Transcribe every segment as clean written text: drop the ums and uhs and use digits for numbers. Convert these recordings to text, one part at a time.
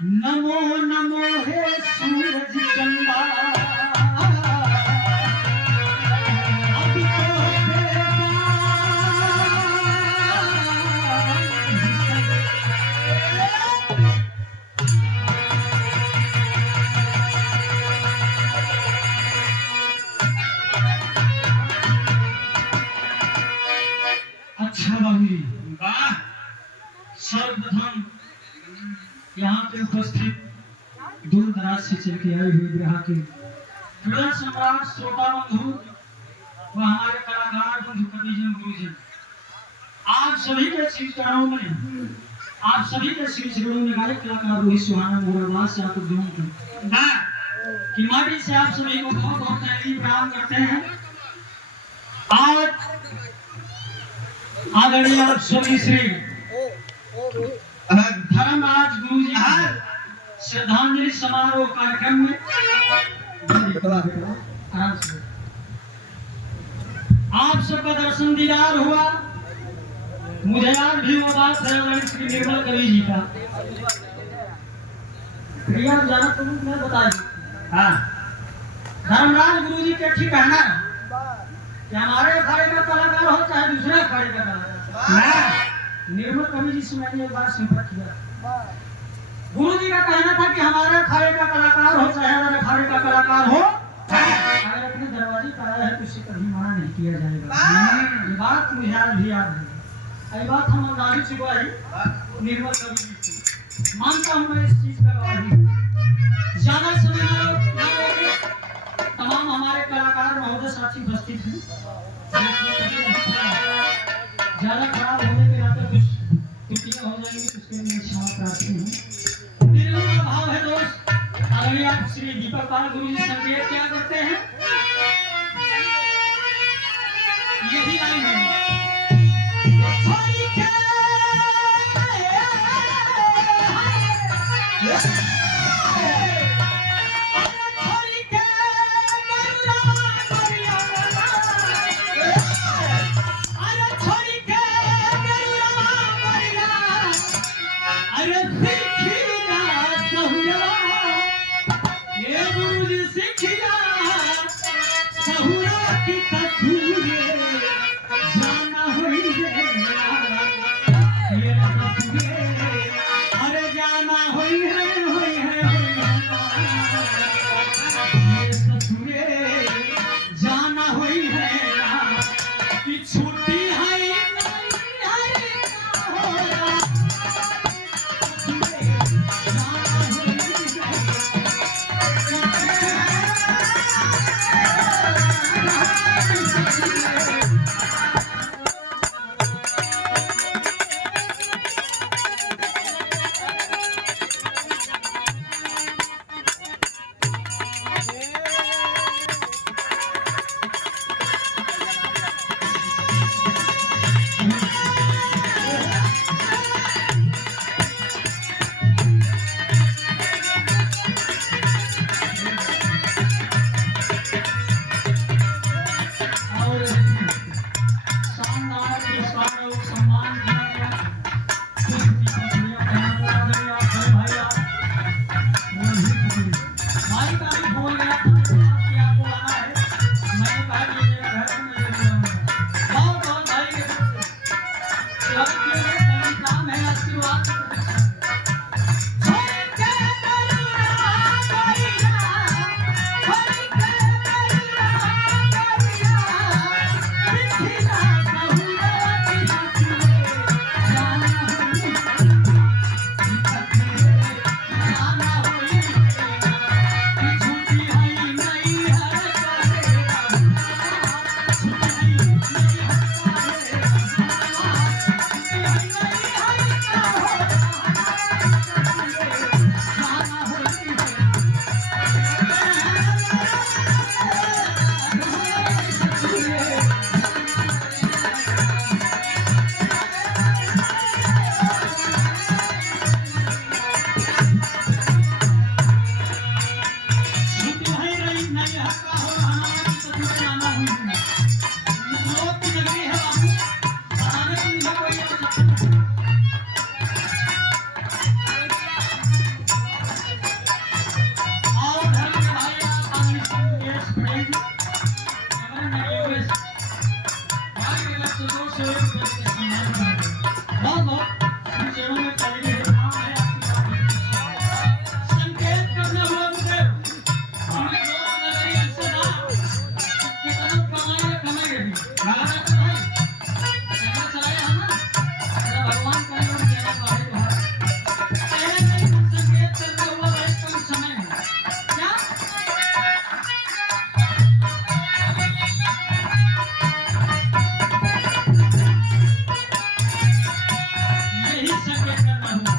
नमो नमो हे सूरज चंदा अब तो बेटा। अच्छा बाबूजी, वाह। सर्वप्रथम यहाँ पे उपस्थित दूर दराज से चल के आई हुई ग्राह के फिल्म सम्राट श्रोता बंधु व हमारे कलाकार बंधु कवि जी गुरु जी, आप सभी के श्री चरणों में, आप सभी के श्री चरणों में गायक कलाकार रोहित सुहाना मोराबाद से आपको विनती कि माटी से आप सभी को बहुत बहुत तहरीर प्रदान करते हैं। आज आदरणीय आप सभी श्री धर्मराज गुरु जी श्रद्धांजलि समारोह कार्यक्रम में आप सबका दर्शन दीदार हुआ। मुझे याद भी वो बात है श्री निर्मल कवि जी का, भैया जाना तो मैं बताइए। हाँ, धर्मराज गुरु जी के ठीक कहना कि हमारे अखाड़े का कलाकार हो चाहे दूसरे अखाड़े का कलाकार। निर्मल कवि जी से मैंने एक बार संपर्क किया, गुरु जी का कहना था कि हमारे अखाड़े का कलाकार हो चाहे हमारे अखाड़े का कलाकार हो, अगर अपने दरवाजे पर आया है तो उसे कभी मना नहीं किया जाएगा। ये बात मुझे आज भी याद है। ये बात हम अंदाजी से गवाही निर्मल कवि जी से मानता हूँ मैं इस चीज का गवाही। ज्यादा समय तमाम हमारे कलाकार महोदय साथी उपस्थित हैं, ज्यादा खराब होने के नाते कुछ त्रुटियां हो जाएंगी तो उसके लिए क्षमा प्रार्थी हूँ। निर्मल का भाव है दोस्त। आदरणीय आप श्री दीपक पाल गुरु जी संकेत क्या करते हैं, यही लाइन है। संकेत करना हुआ।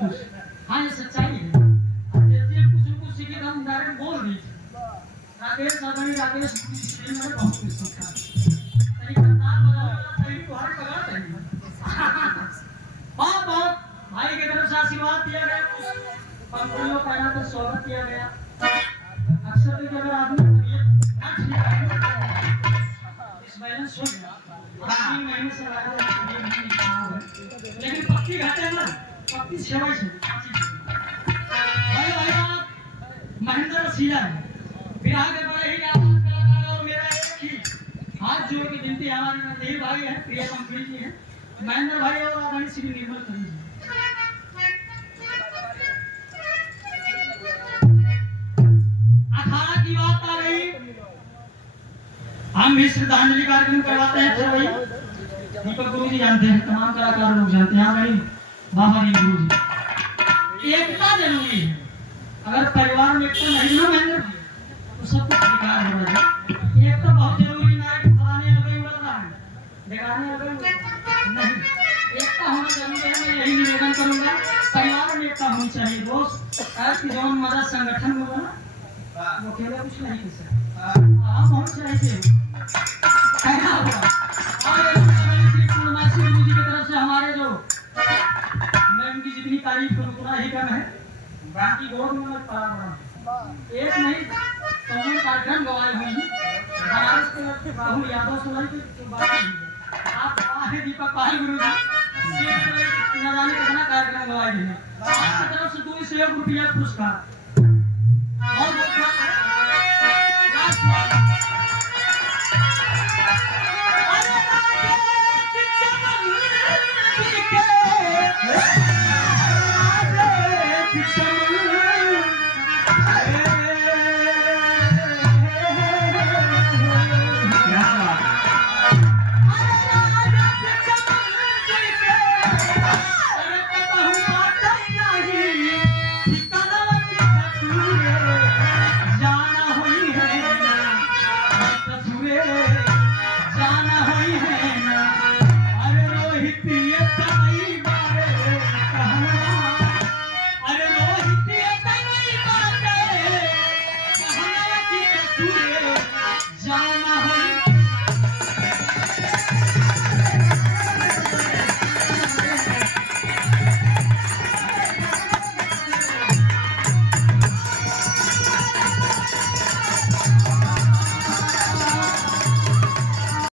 कुछ हाँ ये सच्चाई है। अब जैसे कुछ न कुछ सीखे तो हम डायरेक्ट बोल दी राकेश साधनी राकेश इसलिए मैंने बहुत कुछ सीखा तेरी करतार बजाने वाला तेरी तुम्हारे पगार देंगे बहुत बहुत भाई की तरफ से आशीर्वाद दिया गया पंखुड़ियों पहना कर स्वागत किया गया। अक्सर देखिए अगर आदमी इस महीने सुन 3 महीने से लगा लेकिन पक्की घाटे ना पक्की सेवा से भाई भाई आप महेंद्र रसीला है विराह के बड़े ही आवाज कलाकार और मेरा एक ही हाथ जोड़ के विनती हमारे नंदीर भाई है प्रिय पंकज जी है महेंद्र भाई और आदरणीय श्री निर्मल कवि जी अखाड़ा की बात आ गई हम भी श्रद्धांजलि कार्यक्रम करवाते हैं तो भाई दीपक गुरु जी जानते हैं तमाम कलाकार लोग जानते हैं भाई बाबा जी गुरु जी एकता जरूरी है अगर परिवार में एकता नहीं ना महेंद्र तो सब कुछ बेकार हो रहा है एकता बहुत जरूरी ना है कि फलाने लगे उड़ रहा है दिखाने लगे नहीं एकता होना जरूरी है। मैं यही निवेदन करूंगा परिवार में एकता होनी चाहिए दोस्त आज की जो मजा संगठन में होगा ना वो अकेले कुछ नहीं कर सकते हाँ बहुत चाहिए कहना होगा और श्री पूर्णमासी गुरु जी की तरफ से हमारे जो मैं उनकी जितनी तारीफ करूँ उतना ही कम है बाकी बहुत मेहनत पड़ा एक नहीं कौन कार्यक्रम गवाए हुए हैं बनारस के राहुल यादव सोलर की बात है आप गवाए दीपक पाल गुरु जी न जाने कितना कार्यक्रम गवाए हैं आपकी तरफ से 2 रुपया पुरस्कार और Thank you.